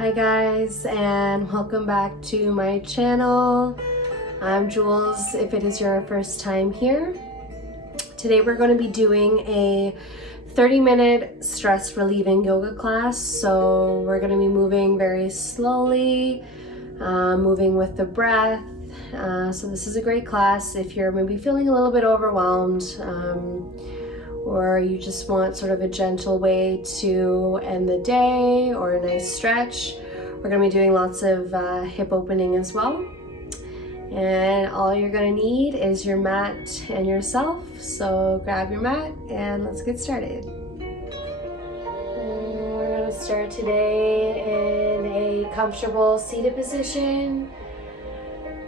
Hi guys, and welcome back to my channel. I'm Jules if it is your first time here. Today we're going to be doing a 30-minute stress relieving yoga class. So we're going to be moving very slowly, moving with the breath. So this is a great class if you're maybe feeling a little bit overwhelmed, or you just want sort of a gentle way to end the day or a nice stretch. We're going to be doing lots of hip opening as well. And all you're going to need is your mat and yourself. So grab your mat and let's get started. We're going to start today in a comfortable seated position.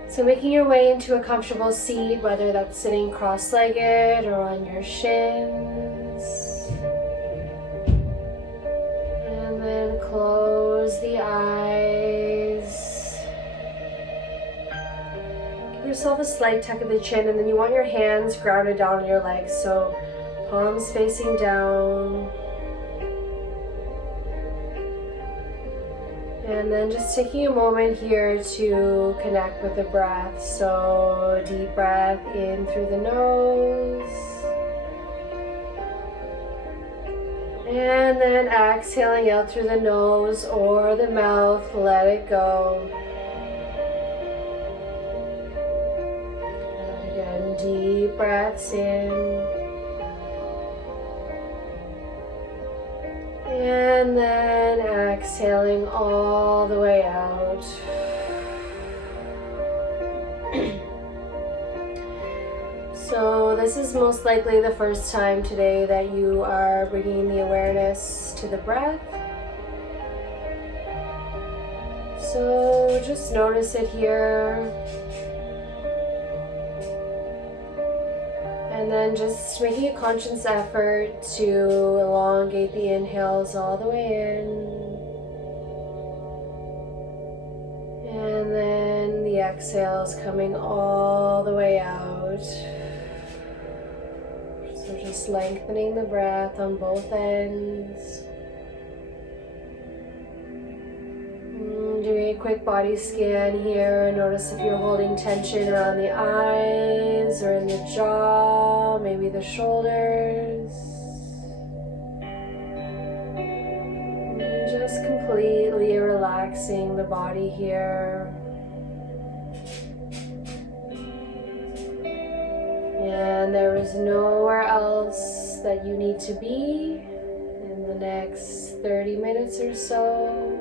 So making your way into a comfortable seat, whether that's sitting cross-legged or on your shins. And then close the eyes. Give yourself a slight tuck of the chin, and then you want your hands grounded down on your legs. So palms facing down. And then just taking a moment here to connect with the breath. So deep breath in through the nose. And then exhaling out through the nose or the mouth, let it go. And again, deep breaths in. And then exhaling all the way out. So this is most likely the first time today that you are bringing the awareness to the breath. So just notice it here. And then just making a conscious effort to elongate the inhales all the way in. And then the exhales coming all the way out. So just lengthening the breath on both ends. Doing a quick body scan here. Notice if you're holding tension around the eyes or in the jaw, maybe the shoulders. And just completely relaxing the body here. And there is nowhere else that you need to be in the next 30 minutes or so.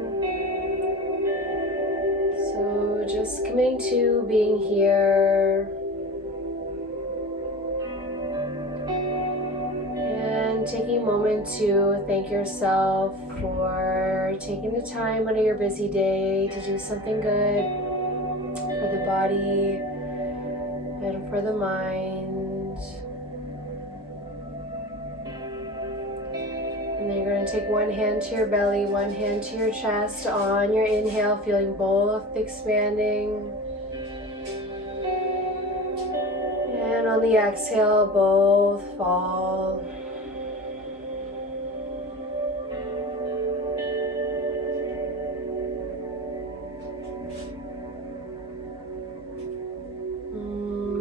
So just coming to being here and taking a moment to thank yourself for taking the time out of your busy day to do something good for the body and for the mind. And then you're going to take one hand to your belly, one hand to your chest. On your inhale, feeling both expanding. And on the exhale, both fall.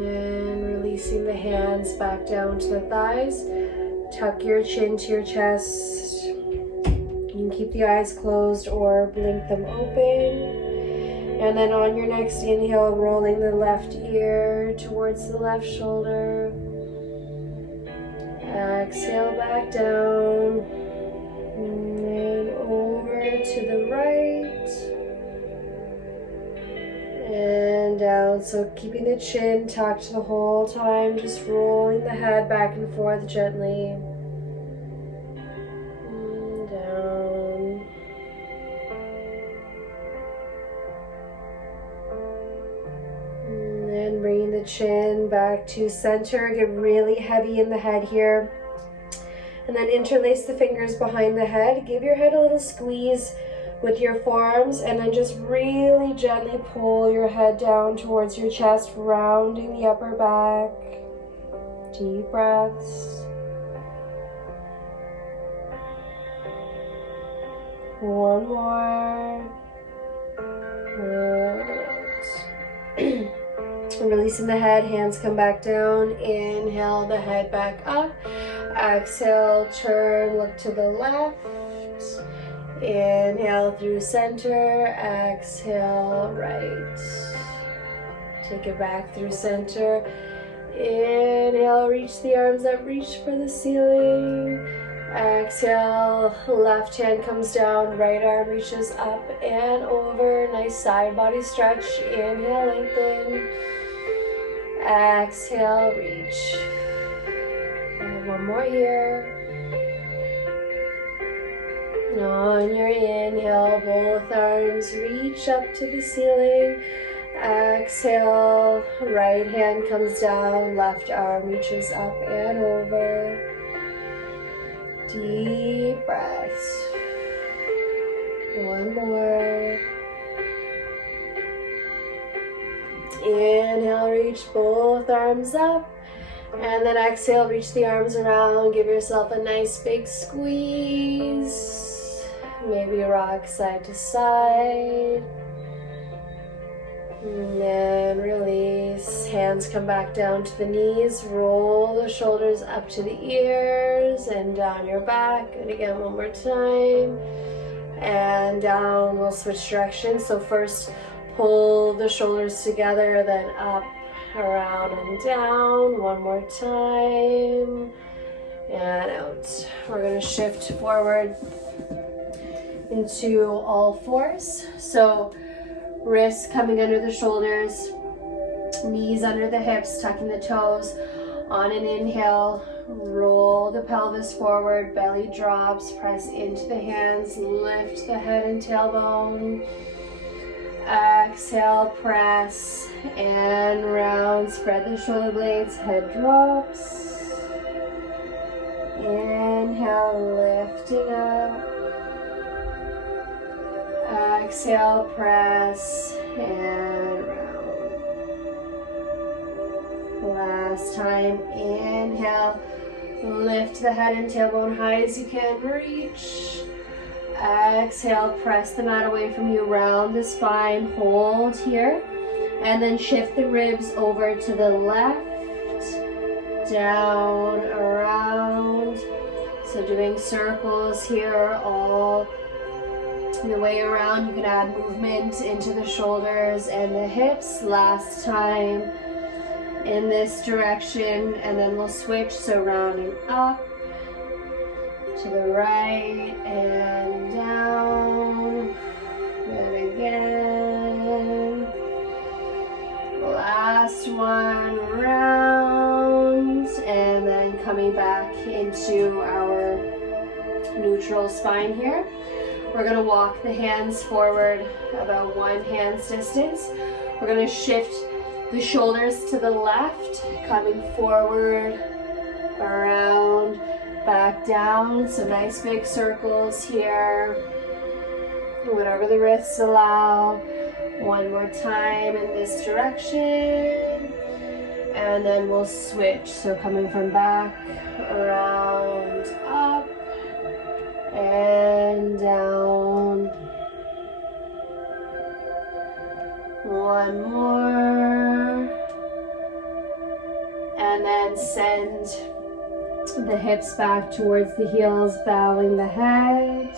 And releasing the hands back down to the thighs. Tuck your chin to your chest. You can keep the eyes closed or blink them open. And then on your next inhale, rolling the left ear towards the left shoulder. Exhale back down. And then over to the right. And down. So keeping the chin tucked the whole time, just rolling the head back and forth gently. And down. And then bringing the chin back to center. Get really heavy in the head here. And then interlace the fingers behind the head. Give your head a little squeeze with your forearms, and then just really gently pull your head down towards your chest, rounding the upper back. Deep breaths. One more. Good. Releasing the head, hands come back down. Inhale the head back up. Exhale, turn, look to the left. Inhale through center. Exhale, right. Take it back through center. Inhale, reach the arms up, reach for the ceiling. Exhale, left hand comes down, right arm reaches up and over. Nice side body stretch. Inhale, lengthen. Exhale, reach. And one more here. On your inhale, both arms reach up to the ceiling. Exhale, right hand comes down, left arm reaches up and over. Deep breaths. One more. Inhale, reach both arms up. And then exhale, reach the arms around. Give yourself a nice big squeeze. Maybe rock side to side. And then release. Hands come back down to the knees. Roll the shoulders up to the ears and down your back. And again, one more time. And down. We'll switch directions. So first, pull the shoulders together, then up, around, and down. One more time. And out. We're going to shift forward into all fours. So wrists coming under the shoulders, knees under the hips, tucking the toes. On an inhale, roll the pelvis forward, belly drops, press into the hands, lift the head and tailbone. Exhale, press and round, spread the shoulder blades, head drops. Inhale, lifting up. Exhale, press and round. Last time, inhale, lift the head and tailbone high as you can reach. Exhale, press the mat away from you, round the spine, hold here, and then shift the ribs over to the left, down, around. So doing circles here all the way around. You can add movement into the shoulders and the hips. Last time in this direction, and then we'll switch. So rounding up to the right and down. And again. Last one, round, and then coming back into our neutral spine here. We're going to walk the hands forward about 1 hand's distance. We're going to shift the shoulders to the left, coming forward, around, back down. So nice big circles here, whatever the wrists allow. One more time in this direction. And then we'll switch. So coming from back, around, up, and down. One more. And then send the hips back towards the heels, bowing the head.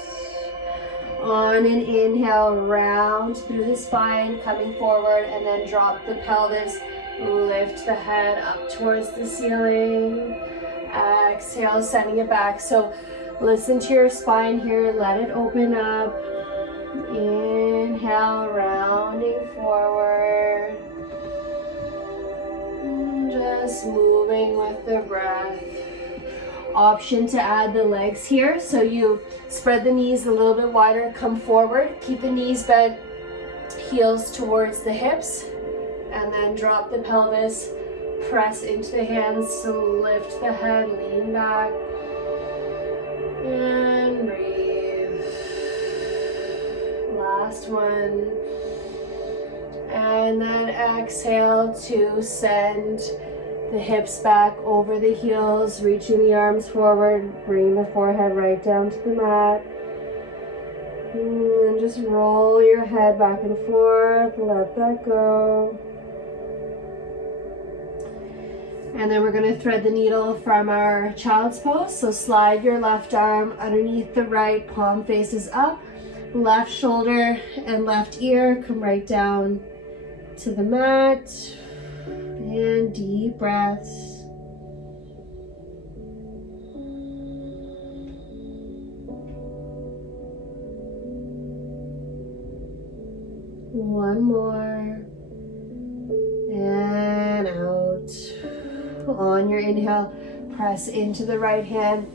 On an inhale, round through the spine, coming forward, and then drop the pelvis. Lift the head up towards the ceiling. Exhale, sending it back. So listen to your spine here. Let it open up. Inhale, rounding forward. Just moving with the breath. Option to add the legs here. So you spread the knees a little bit wider, come forward, keep the knees bent, heels towards the hips, and then drop the pelvis, press into the hands to lift the head, lean back, and breathe. Last one. And then exhale to send the hips back over the heels, reaching the arms forward, bring the forehead right down to the mat. And just roll your head back and forth, let that go. And then we're going to thread the needle from our child's pose. So slide your left arm underneath the right, palm faces up, left shoulder and left ear come right down to the mat. And deep breaths. One more. And out. On your inhale, press into the right hand.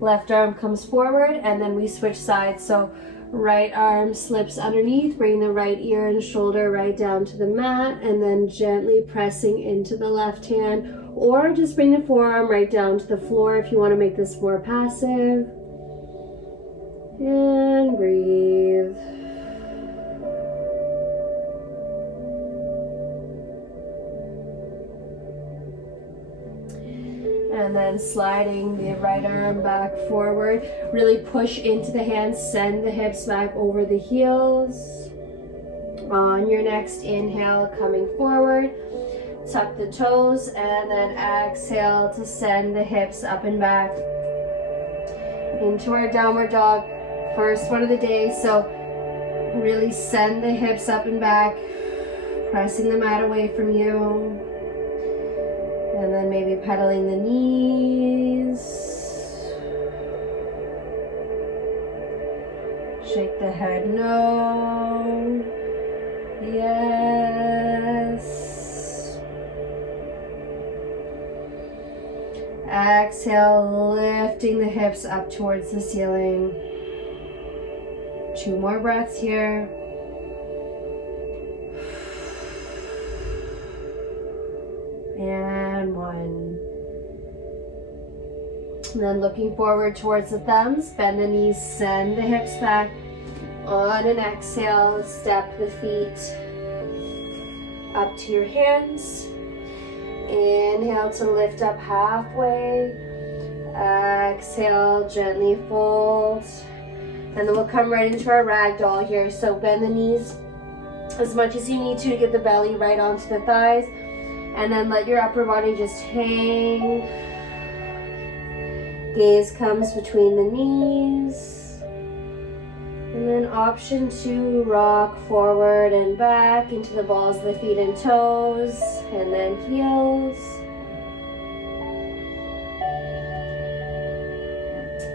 Left arm comes forward, and then we switch sides. So right arm slips underneath, bring the right ear and shoulder right down to the mat, and then gently pressing into the left hand, or just bring the forearm right down to the floor if you want to make this more passive. And breathe. And then sliding the right arm back forward. Really push into the hands, send the hips back over the heels. On your next inhale, coming forward, tuck the toes, and then exhale to send the hips up and back into our downward dog. First one of the day, so really send the hips up and back, pressing the mat away from you. And then maybe pedaling the knees. Shake the head no. Yes. Exhale, lifting the hips up towards the ceiling. 2 more breaths here. And 1. And then looking forward towards the thumbs, bend the knees, send the hips back. On an exhale, step the feet up to your hands. Inhale to lift up halfway. Exhale, gently fold. And then we'll come right into our ragdoll here. So bend the knees as much as you need to get the belly right onto the thighs. And then let your upper body just hang. Gaze comes between the knees. And then option 2, rock forward and back into the balls of the feet and toes. And then heels.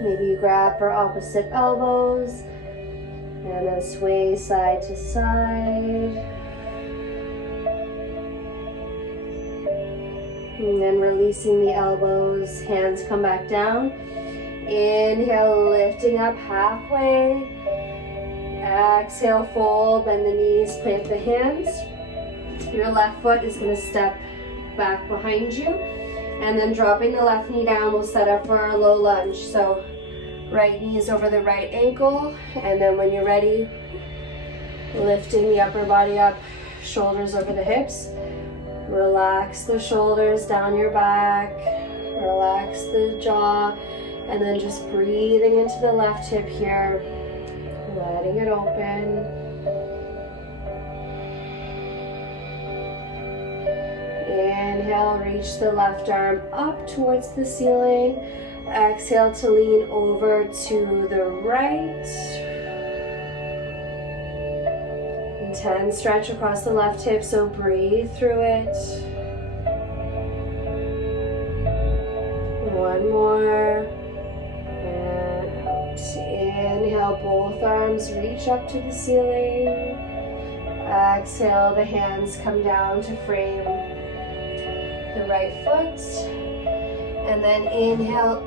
Maybe you grab for opposite elbows. And then sway side to side. And then releasing the elbows, hands come back down. Inhale, lifting up halfway. Exhale, fold, bend the knees, plant the hands. Your left foot is going to step back behind you. And then dropping the left knee down, we'll set up for our low lunge. So right knee is over the right ankle. And then when you're ready, lifting the upper body up, shoulders over the hips. Relax the shoulders down your back, relax the jaw, and then just breathing into the left hip here, letting it open. Inhale, reach the left arm up towards the ceiling. Exhale to lean over to the right. Intense stretch across the left hip, so breathe through it. 1 more. And out. Inhale, both arms reach up to the ceiling. Exhale, the hands come down to frame the right foot. And then inhale,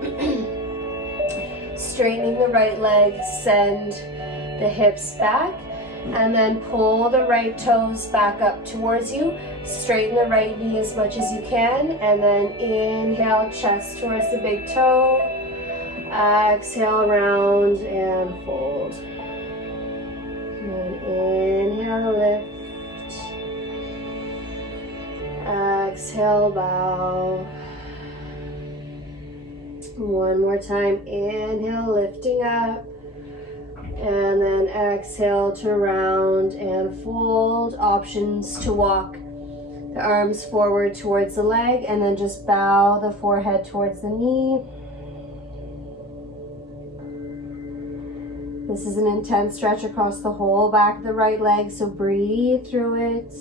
straightening the right leg, send the hips back. And then pull the right toes back up towards you. Straighten the right knee as much as you can. And then inhale, chest towards the big toe. Exhale, round and fold. And inhale, lift. Exhale, bow. 1 more time. Inhale, lifting up. And then exhale to round and fold. Options to walk the arms forward towards the leg, and then just bow the forehead towards the knee. This is an intense stretch across the whole back of the right leg, so breathe through it.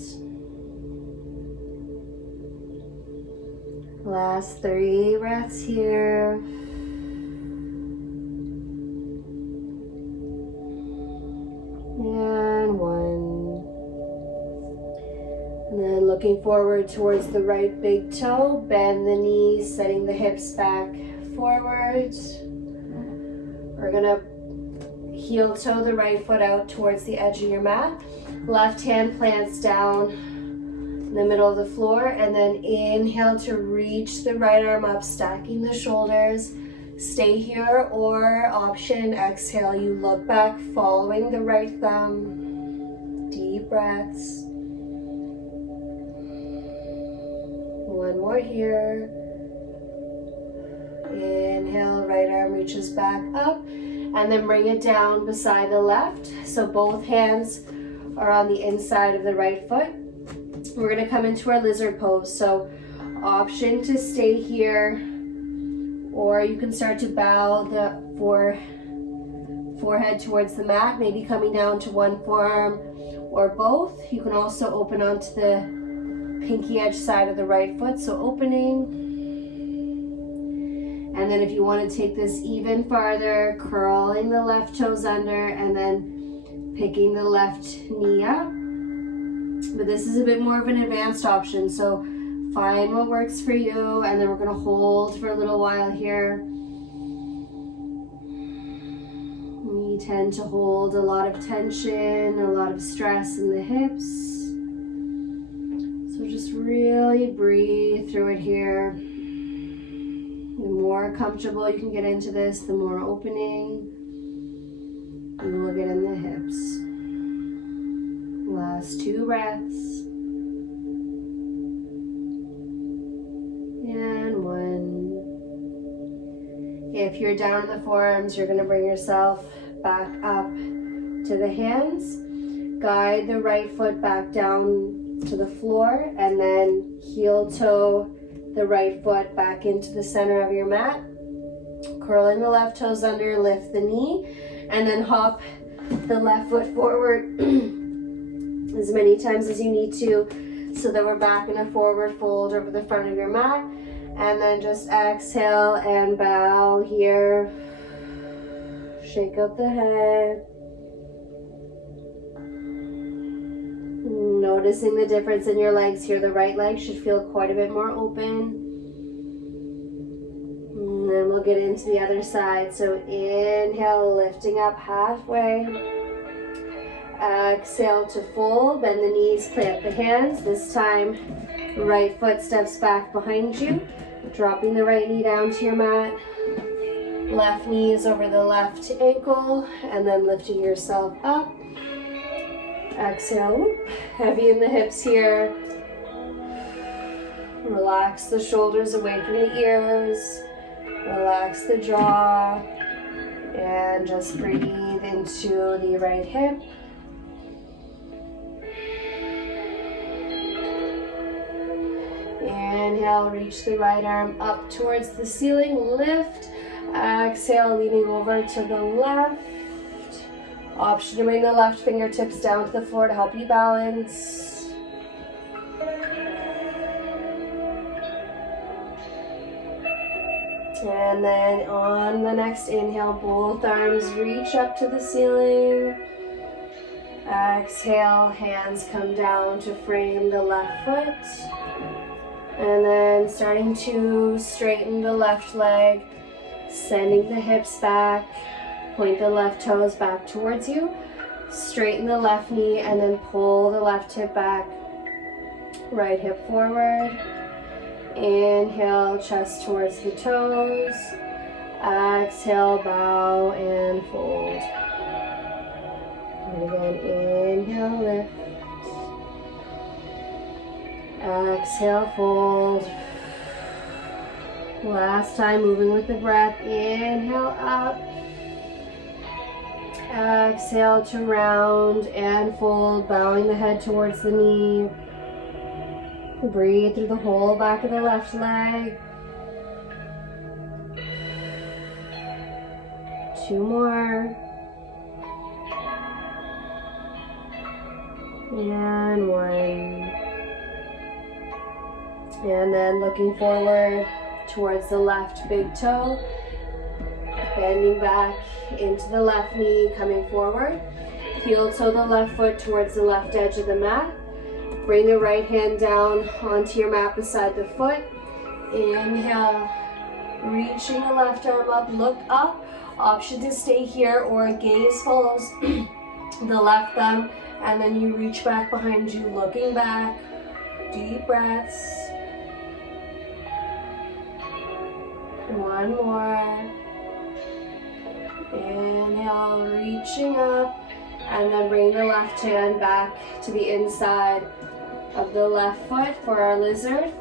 Last 3 breaths here. And 1. And then looking forward towards the right big toe, bend the knees, setting the hips back forward. We're gonna heel toe the right foot out towards the edge of your mat. Left hand plants down in the middle of the floor, and then inhale to reach the right arm up, stacking the shoulders. Stay here, or option, exhale, you look back, following the right thumb. Deep breaths. 1 more here. Inhale, right arm reaches back up, and then bring it down beside the left. So both hands are on the inside of the right foot. We're gonna come into our lizard pose. So option to stay here, or you can start to bow the forehead towards the mat, maybe coming down to one forearm or both. You can also open onto the pinky edge side of the right foot, so opening. And then if you want to take this even farther, curling the left toes under and then picking the left knee up. But this is a bit more of an advanced option, so find what works for you, and then we're going to hold for a little while here. We tend to hold a lot of tension, a lot of stress in the hips. So just really breathe through it here. The more comfortable you can get into this, the more opening you will get in the hips. Last 2 breaths. And 1. If you're down in the forearms, you're going to bring yourself back up to the hands. Guide the right foot back down to the floor, and then heel toe the right foot back into the center of your mat. Curling the left toes under, lift the knee, and then hop the left foot forward as many times as you need to, so that we're back in a forward fold over the front of your mat. And then just exhale and bow here. Shake up the head. Noticing the difference in your legs here. The right leg should feel quite a bit more open. And then we'll get into the other side. So inhale, lifting up halfway. Exhale to fold, bend the knees, plant the hands. This time, right foot steps back behind you, dropping the right knee down to your mat. Left knee is over the left ankle, and then lifting yourself up. Exhale, heavy in the hips here. Relax the shoulders away from the ears. Relax the jaw, and just breathe into the right hip. Inhale, reach the right arm up towards the ceiling, lift. Exhale, leaning over to the left. Option to bring the left fingertips down to the floor to help you balance. And then on the next inhale, both arms reach up to the ceiling. Exhale, hands come down to frame the left foot. And then starting to straighten the left leg, sending the hips back, point the left toes back towards you, straighten the left knee, and then pull the left hip back, right hip forward. Inhale, chest towards the toes. Exhale, bow and fold. And again, inhale, lift. Exhale, fold. Last time, moving with the breath. Inhale up. Exhale to round and fold, bowing the head towards the knee. Breathe through the whole back of the left leg. 2 more. And 1. And then looking forward towards the left big toe. Bending back into the left knee, coming forward. Heel toe the left foot towards the left edge of the mat. Bring the right hand down onto your mat beside the foot. Inhale, reaching the left arm up, look up. Option to stay here or gaze follows the left thumb, and then you reach back behind you, looking back. Deep breaths. 1 more. Inhale, reaching up, and then bring the left hand back to the inside of the left foot for our lizard.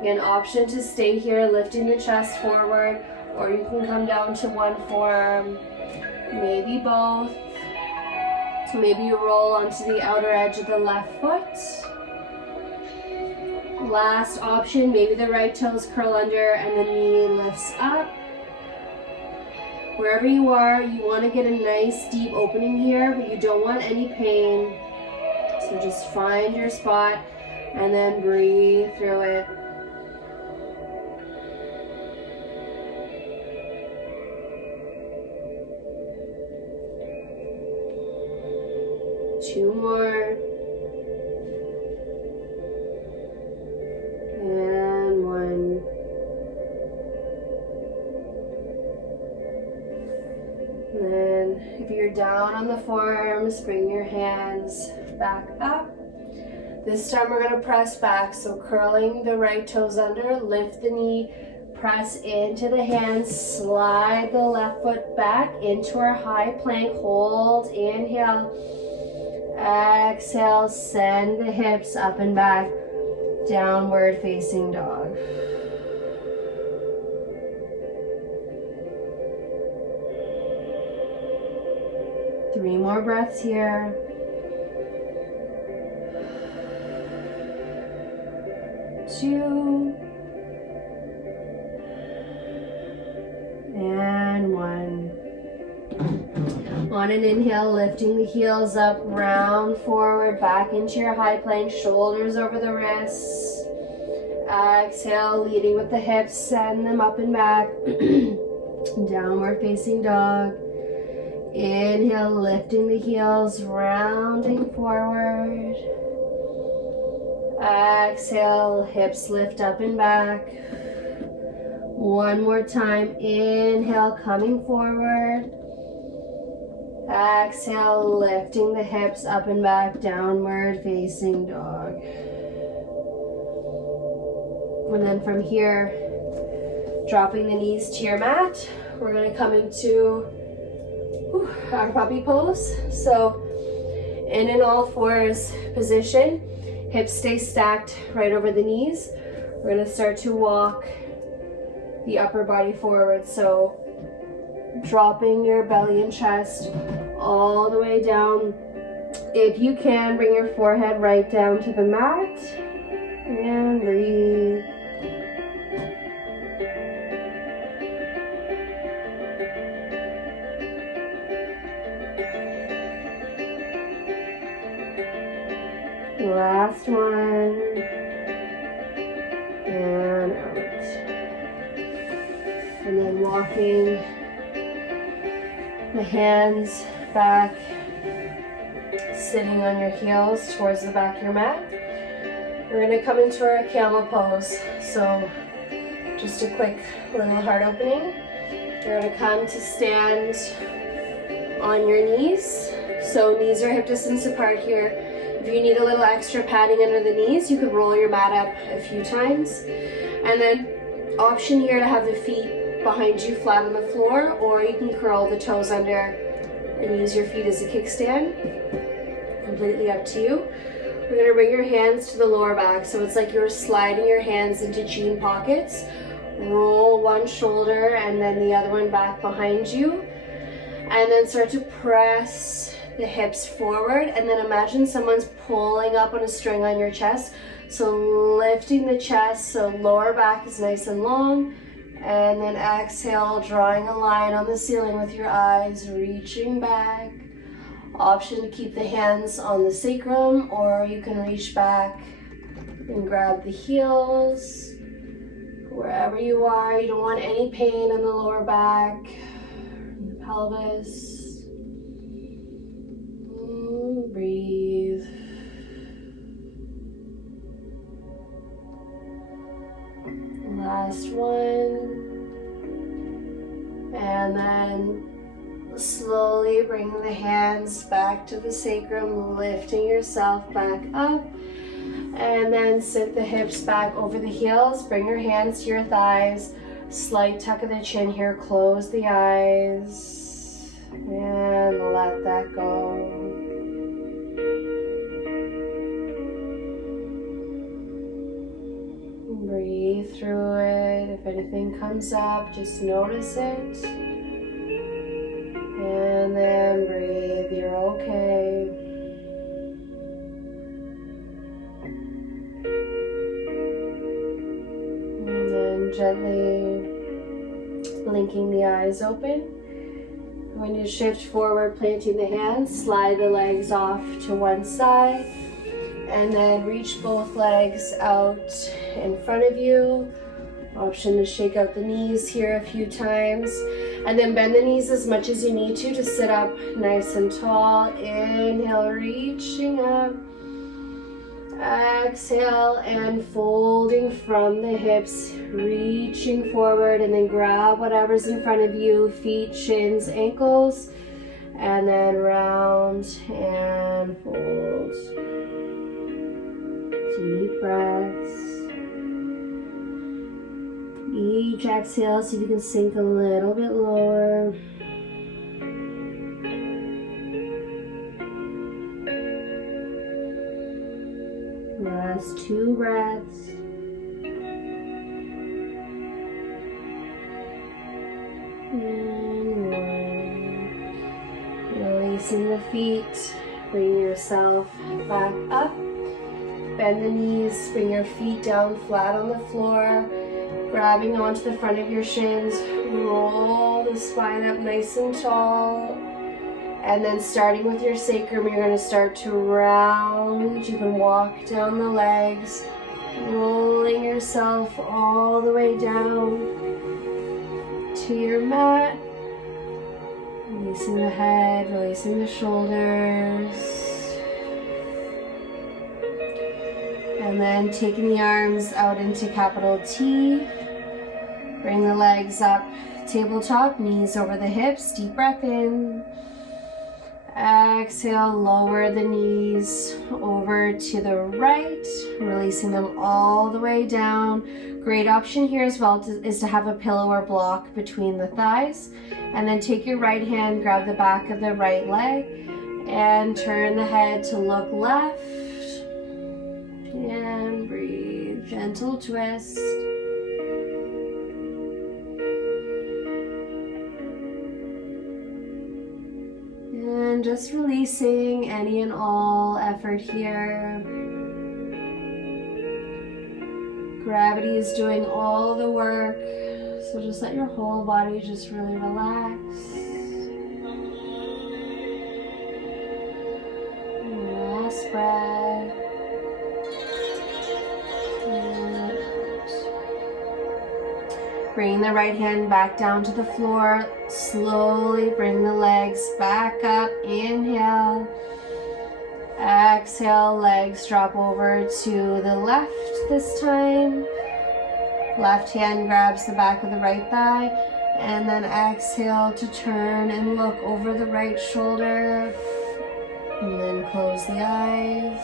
Again, option to stay here, lifting the chest forward, or you can come down to one form, maybe both. So maybe you roll onto the outer edge of the left foot. Last option, maybe the right toes curl under and the knee lifts up. Wherever you are, you want to get a nice deep opening here, but you don't want any pain. So just find your spot and then breathe through it. Two more. And 1. And then if you're down on the forearms, bring your hands back up. This time we're going to press back, so curling the right toes under, lift the knee, press into the hands, slide the left foot back into our high plank, hold, inhale, exhale, send the hips up and back, downward facing dog. Three more breaths here. Two. And 1. On an inhale, lifting the heels up, round forward, back into your high plank, shoulders over the wrists. Exhale, leading with the hips, send them up and back. Downward facing dog. Inhale, lifting the heels, rounding forward. Exhale, hips lift up and back. One more time, inhale, coming forward. Exhale, lifting the hips up and back, downward facing dog. And then from here, dropping the knees to your mat, we're going to come into our puppy pose. So in an all fours position, hips stay stacked right over the knees. We're going to start to walk the upper body forward. So dropping your belly and chest all the way down. If you can, bring your forehead right down to the mat and breathe. Last one. And out. And then walking the hands back, sitting on your heels towards the back of your mat. We're going to come into our camel pose. So just a quick little heart opening. You're going to come to stand on your knees. So knees are hip distance apart here. If you need a little extra padding under the knees, you could roll your mat up a few times. And then option here to have the feet behind you flat on the floor, or you can curl the toes under and use your feet as a kickstand. Completely up to you. We're going to bring your hands to the lower back, so it's like you're sliding your hands into jean pockets. Roll one shoulder and then the other one back behind you. And then start to press the hips forward, and then imagine someone's pulling up on a string on your chest. So lifting the chest so lower back is nice and long, and then exhale, drawing a line on the ceiling with your eyes, reaching back. Option to keep the hands on the sacrum, or you can reach back and grab the heels. Wherever you are, you don't want any pain in the lower back, the pelvis. Breathe. Last one. And then slowly bring the hands back to the sacrum, lifting yourself back up. And then sit the hips back over the heels. Bring your hands to your thighs. Slight tuck of the chin here. Close the eyes. And let that go. Breathe through it. If anything comes up, just notice it. And then breathe. You're okay. And then gently blinking the eyes open. When you shift forward, planting the hands, slide the legs off to one side. And then reach both legs out in front of you. Option to shake out the knees here a few times. And then bend the knees as much as you need to sit up nice and tall. Inhale, reaching up. Exhale and folding from the hips, reaching forward, and then grab whatever's in front of you, feet, shins, ankles, and then round and fold. Deep breaths. Each exhale, see if you can sink a little bit lower. Last 2 breaths. And 1. Releasing the feet. Bring yourself back up. Bend the knees. Bring your feet down flat on the floor. Grabbing onto the front of your shins. Roll the spine up nice and tall. And then starting with your sacrum, you're going to start to round. You can walk down the legs, rolling yourself all the way down to your mat. Releasing the head, releasing the shoulders. And then taking the arms out into capital T. Bring the legs up, tabletop, knees over the hips. Deep breath in. Exhale, lower the knees over to the right, releasing them all the way down. Great option here as well is to have a pillow or block between the thighs. And then take your right hand, grab the back of the right leg, and turn the head to look left. And breathe, gentle twist. And just releasing any and all effort here. Gravity is doing all the work, so just let your whole body just really relax. Last breath. Bring the right hand back down to the floor. Slowly bring the legs back up. Inhale. Exhale, legs drop over to the left this time. Left hand grabs the back of the right thigh. And then exhale to turn and look over the right shoulder. And then close the eyes.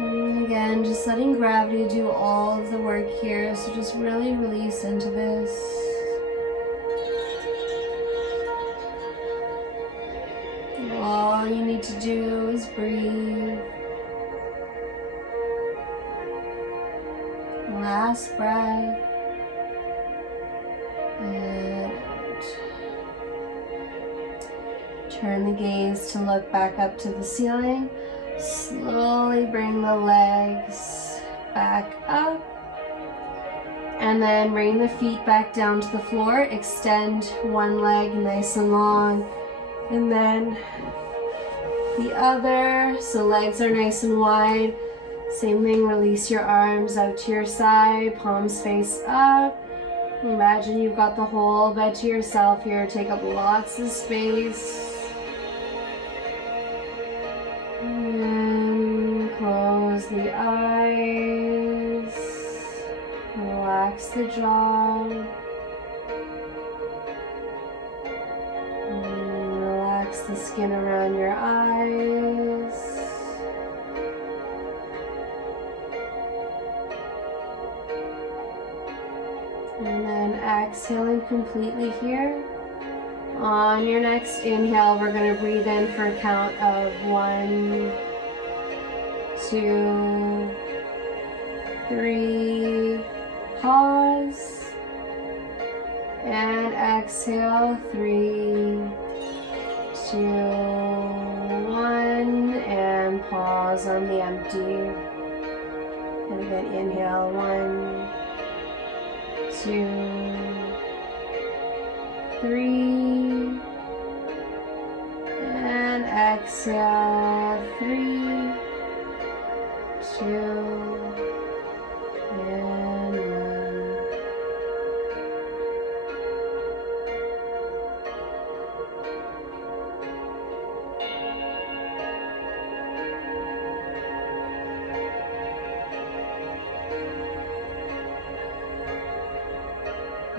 And again, just letting gravity do all of the work here. So just really release into this. All you need to do is breathe. Last breath. And Turn the gaze to look back up to the ceiling. Slowly bring the legs back up. And then bring the feet back down to the floor. Extend one leg nice and long. And then the other. So legs are nice and wide. Same thing, release your arms out to your side. Palms face up. Imagine you've got the whole bed to yourself here. Take up lots of space. And then close the eyes. Relax the jaw. And relax the skin around your eyes. And then exhaling completely here. On your next inhale, we're going to breathe in for a count of 1, 2, 3. Pause. And exhale. 3, 2, 1. And pause on the empty. And again, inhale. 1, 2, 3, and exhale. 3, 2, and 1.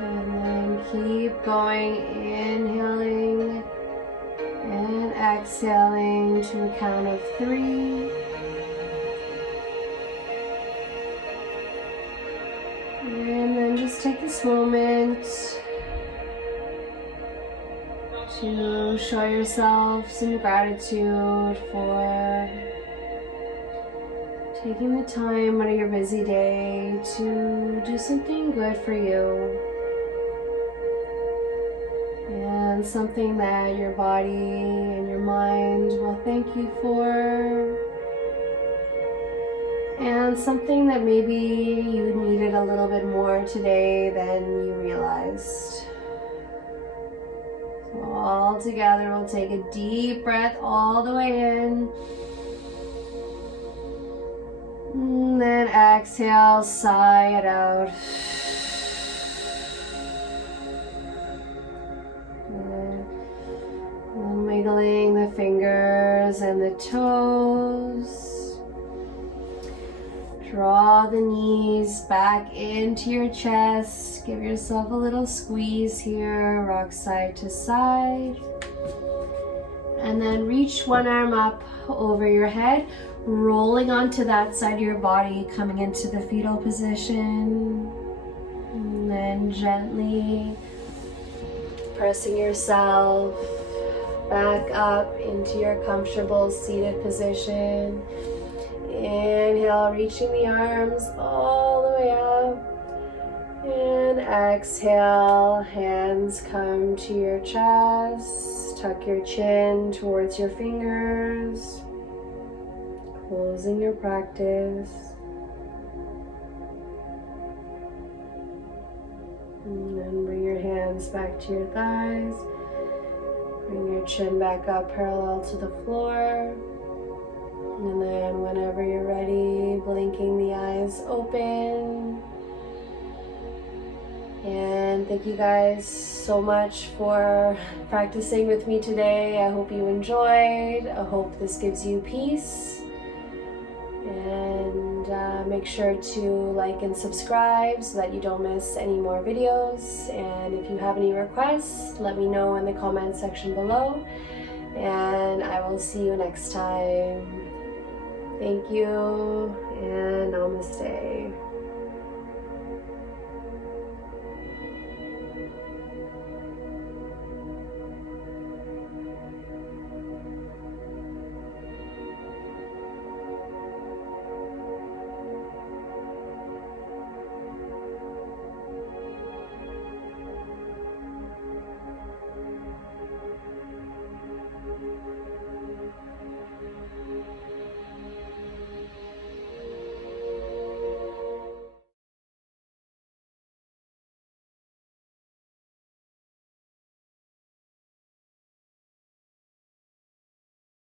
And then keep going, inhaling and exhaling to a count of 3. And then just take this moment to show yourself some gratitude for taking the time out of your busy day to do something good for you. And something that your body and your mind will thank you for. And something that maybe you needed a little bit more today than you realized. So all together, we'll take a deep breath all the way in. And then exhale, sigh it out. And wiggling the fingers and the toes. Draw the knees back into your chest. Give yourself a little squeeze here. Rock side to side. And then reach one arm up over your head, rolling onto that side of your body, coming into the fetal position. And then gently pressing yourself back up into your comfortable seated position. Inhale, reaching the arms all the way up. And exhale, hands come to your chest. Tuck your chin towards your fingers. Closing your practice. And then bring your hands back to your thighs. Bring your chin back up parallel to the floor. And then whenever you're ready, blinking the eyes open. And thank you guys so much for practicing with me today. I hope you enjoyed. I hope this gives you peace. And make sure to like and subscribe so that you don't miss any more videos. And if you have any requests, let me know in the comment section below. And I will see you next time. Thank you, and namaste.